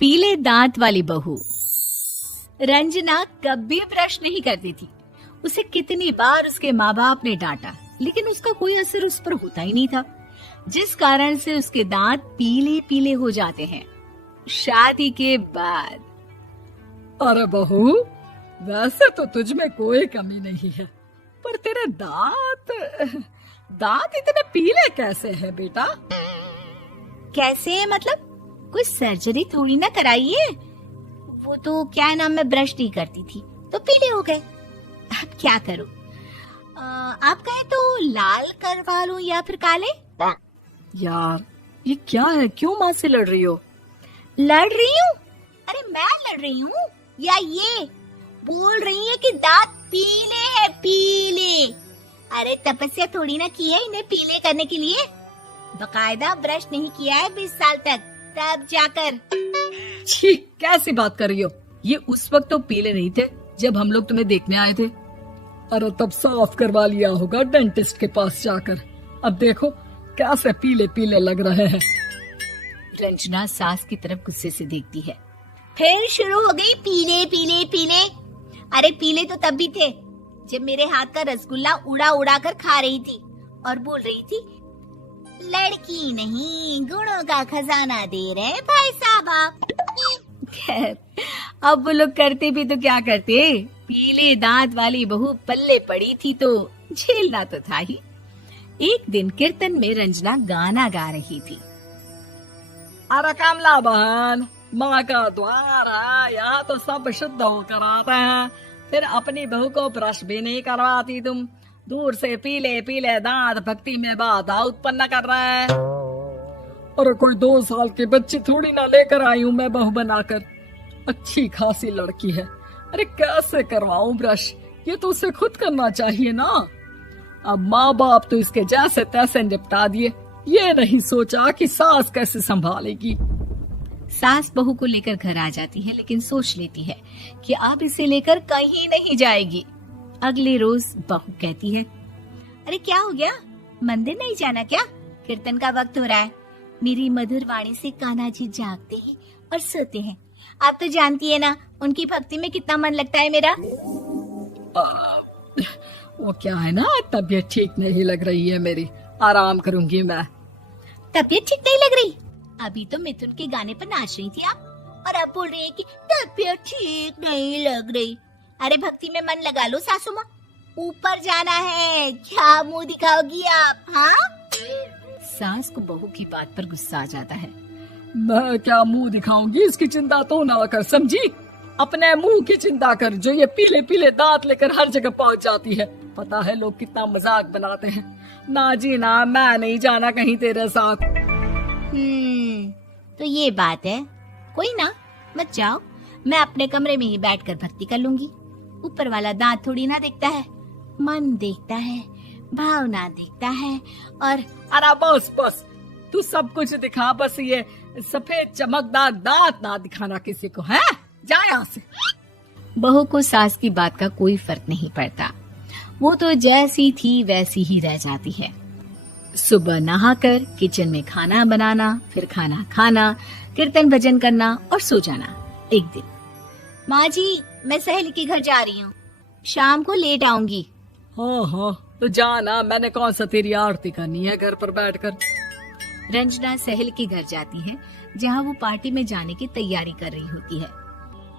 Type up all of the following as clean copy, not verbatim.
पीले दांत वाली बहू। रंजना कभी ब्रश नहीं करती थी। उसे कितनी बार उसके माँ बाप ने डांटा, लेकिन उसका कोई असर उस पर होता ही नहीं था, जिस कारण से उसके दांत पीले पीले हो जाते हैं। शादी के बाद अरे बहू, वैसे तो तुझ में कोई कमी नहीं है, पर तेरे दांत इतने पीले कैसे हैं बेटा? कैसे मतलब? कोई सर्जरी थोड़ी ना कराई है। वो तो क्या नाम, मैं ब्रश नहीं करती थी तो पीले हो गए। अब क्या करूं? आप कहें तो लाल करवा लूं या फिर काले? यार ये क्या है, क्यों माँ से लड़ रही हो? लड़ रही हूँ? अरे मैं लड़ रही हूँ या ये बोल रही है कि दांत पीले हैं, पीले। अरे तपस्या थोड़ी ना की है इन्हें पीले करने के लिए। बकायदा ब्रश नहीं किया है 20 साल तक, तब जाकर। छी, कैसी बात कर रही हो? ये उस वक्त तो पीले नहीं थे जब हम लोग तुम्हें देखने आए थे। अरे तब साफ करवा लिया होगा डेंटिस्ट के पास जाकर। अब देखो कैसे पीले पीले लग रहे हैं। रंजना सास की तरफ गुस्से से देखती है। फिर शुरू हो गई पीले पीले पीले। अरे पीले तो तब भी थे जब मेरे हाथ का रसगुल्ला उड़ा उड़ा कर खा रही थी और बोल रही थी, लड़की नहीं गुणों का खजाना दे रहे भाई साहब आप। खैर, अब वो लोग करते भी तो क्या करते, पीले दांत वाली बहू पल्ले पड़ी थी तो झेलना तो था ही। एक दिन कीर्तन में रंजना गाना गा रही थी। अरे कमला बहन, माँ का द्वार है, यहाँ तो सब शुद्ध होकर आते हैं, फिर अपनी बहू को ब्रश भी नहीं करवाती तुम। दूर से पीले पीले दांत भक्ति में बाधा उत्पन्न कर रहे हैं। अरे कोई 2 साल की बच्ची थोड़ी ना लेकर आई हूँ मैं बहू बनाकर। अच्छी खासी लड़की है, अरे कैसे करवाऊं ब्रश? ये तो उसे खुद करना चाहिए ना। अब माँ बाप तो इसके जैसे तैसे निपटा दिए, ये नहीं सोचा कि सास कैसे संभालेगी। सास बहू को लेकर घर आ जाती है, लेकिन सोच लेती है कि अब इसे लेकर कहीं नहीं जाएगी। अगले रोज बहू कहती है, अरे क्या हो गया, मंदिर नहीं जाना क्या? कीर्तन का वक्त हो रहा है। मेरी मधुर वाणी से कान्हा जी जागते हैं और सोते हैं। आप तो जानती है ना उनकी भक्ति में कितना मन लगता है मेरा। वो क्या है ना, तबीयत ठीक नहीं लग रही है मेरी, आराम करूंगी मैं। तबीयत ठीक नहीं लग रही? अभी तो मिथुन के गाने पर नाच रही थी आप, और अब बोल रही है कि तबीयत ठीक नहीं लग रही। अरे भक्ति में मन लगा लो सासू माँ, ऊपर जाना है, क्या मुंह दिखाओगी आप? हाँ? सास को बहू की बात पर गुस्सा आ जाता है। मैं क्या मुंह दिखाऊंगी, इसकी चिंता तो ना कर, समझी? अपने मुंह की चिंता कर, जो ये पीले पीले दांत लेकर हर जगह पहुंच जाती है। पता है लोग कितना मजाक बनाते हैं। ना जी ना, मैं नहीं जाना कहीं तेरे साथ। तो ये बात है, कोई ना, मत जाओ, मैं अपने कमरे में ही बैठकर भक्ति कर लूंगी। ऊपर वाला दांत थोड़ी ना देखता है, मन देखता है, भावना देखता है। और अरे बस बस, तू सब कुछ दिखा, बस ये सफेद चमकदार दांत ना दिखाना किसी को, है? जा यहाँ से। बहू को सास की बात का कोई फर्क नहीं पड़ता, वो तो जैसी थी वैसी ही रह जाती है। सुबह नहाकर किचन में खाना बनाना, फिर खाना खाना, कीर्तन भजन करना और सो जाना। एक दिन, माँ जी मैं सहेली के घर जा रही हूँ, शाम को लेट आऊंगी। हाँ हाँ तो जाना, मैंने कौन सा तेरी आरती करनी है घर पर बैठकर। रंजना सहेली के घर जाती है, जहाँ वो पार्टी में जाने की तैयारी कर रही होती है।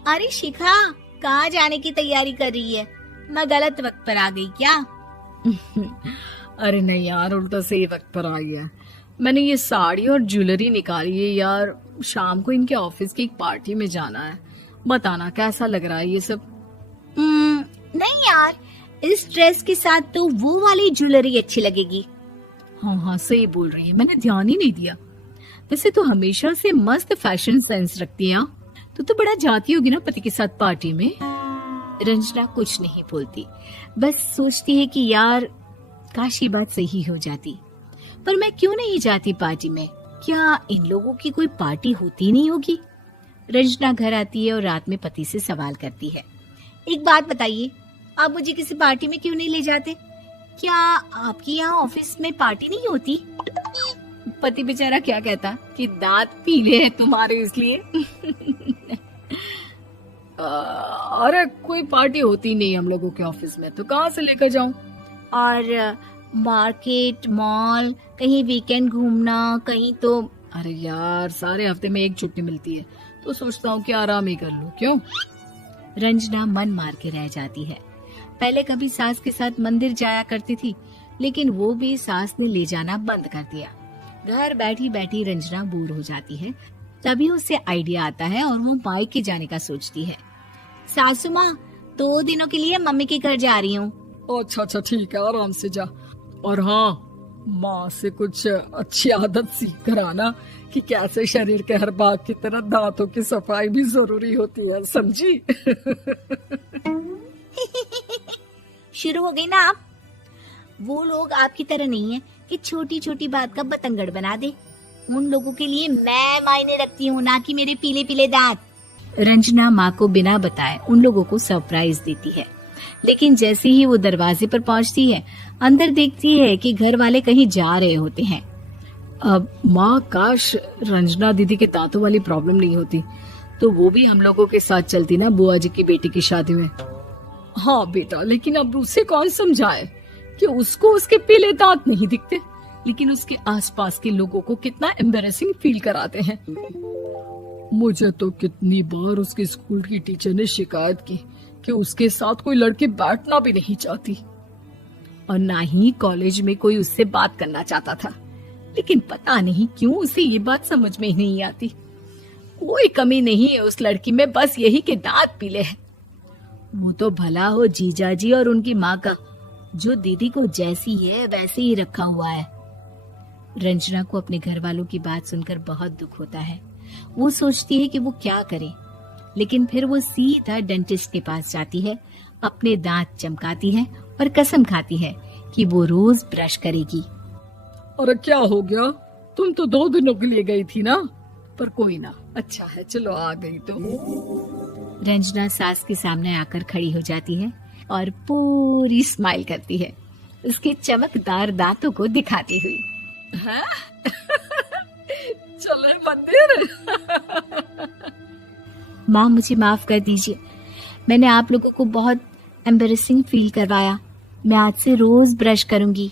अरे शिखा, कहाँ जाने की तैयारी कर रही है? मैं गलत वक्त पर आ गई क्या? अरे नहीं यार, उल्टा सही वक्त पर आ गया। मैंने ये साड़ी और ज्वेलरी निकाली है यार, शाम को इनके ऑफिस की एक पार्टी में जाना है। बताना कैसा लग रहा है ये सब? नहीं यार, इस ड्रेस के साथ तो वो वाली ज्वेलरी अच्छी लगेगी। हाँ हाँ सही बोल रही है, मैंने ध्यान ही नहीं दिया। वैसे तो हमेशा से मस्त फैशन सेंस रखती है। तो बड़ा जाती होगी ना पति के साथ पार्टी में। रंजना कुछ नहीं बोलती, बस सोचती है कि यार काश ये बात सही हो जाती, पर मैं क्यों नहीं जाती पार्टी में? क्या इन लोगों की कोई पार्टी होती नहीं होगी? रंजना घर आती है और रात में पति से सवाल करती है, एक बात बताइए, आप मुझे किसी पार्टी में क्यों नहीं ले जाते? क्या आपकी यहाँ ऑफिस में पार्टी नहीं होती? पति बेचारा क्या कहता कि दांत पीले हैं तुम्हारे इसलिए। अरे कोई पार्टी होती नहीं हम लोगों के ऑफिस में, तो कहाँ से लेकर जाऊं? और मार्केट, मॉल, कहीं वीकेंड घूमना, कहीं तो। अरे यार सारे हफ्ते में एक छुट्टी मिलती है, तो सोचता हूँ कि आराम ही कर लूं। क्यों? रंजना मन मार के रह जाती है। पहले कभी सास के साथ मंदिर जाया करती थी, लेकिन वो भी सास ने ले जाना बंद कर दिया। घर बैठी बैठी रंजना बोर हो जाती है। तभी उसे आइडिया आता है और वो मायके जाने का सोचती है। सासू माँ, 2 दिनों के लिए मम्मी के घर जा रही हूँ। अच्छा ठीक है, आराम से जा। और हाँ, माँ से कुछ अच्छी आदत सीख कर आना कि कैसे शरीर के हर भाग की तरह दांतों की सफाई भी जरूरी होती है, समझी? शुरू हो गई ना आप। वो लोग आपकी तरह नहीं है कि छोटी छोटी बात का बतंगड़ बना दे। उन लोगों के लिए मैं मायने रखती हूँ, ना कि मेरे पीले पीले दांत। रंजना माँ को बिना बताए उन लोगों को सरप्राइज देती है, लेकिन जैसे ही वो दरवाजे पर पहुंचती है, अंदर देखती है कि घर वाले कहीं जा रहे होते हैं। अब माँ, काश रंजना दीदी के दांतों वाली प्रॉब्लम नहीं होती, तो वो भी हम लोगों के साथ चलती ना बुआ जी की बेटी की शादी में। हाँ बेटा, लेकिन अब उसे कौन समझाए कि उसको उसके पीले दांत नहीं दिखते, लेकिन उसके आसपास के लोगों को कितना एम्बैरेसिंग फील कराते हैं। मुझे तो कितनी बार उसके स्कूल की टीचर ने शिकायत की कि उसके साथ कोई लड़की बैठना भी नहीं चाहती, और ना ही कॉलेज में कोई उससे बात करना चाहता था। लेकिन पता नहीं क्यों उसे ये बात समझ में ही नहीं आती। कोई कमी नहीं है उस लड़की में, बस यही कि दांत पीले हैं। वो तो भला हो जीजा जी और उनकी माँ का, जो दीदी को जैसी है वैसे ही रखा हुआ है। रंजना को अपने घर वालों की बात सुनकर बहुत दुख होता है। वो सोचती है कि वो क्या करे, लेकिन फिर वो सीधा डेंटिस्ट के पास जाती है, अपने दांत चमकाती है और कसम खाती है कि वो रोज ब्रश करेगी। अरे क्या हो गया? तुम तो 2 दिनों के लिए गई थी ना, पर कोई ना, अच्छा है, चलो आ गई तो। रंजना सास के सामने आकर खड़ी हो जाती है और पूरी स्माइल करती है, उसके चमकदार दांतों को दिखाती हुई। हैं? चले मंदिर। माँ, मुझे माफ कर दीजिए, मैंने आप लोगों को बहुत एम्बैरेसिंग फील करवाया। मैं आज से रोज ब्रश करूंगी।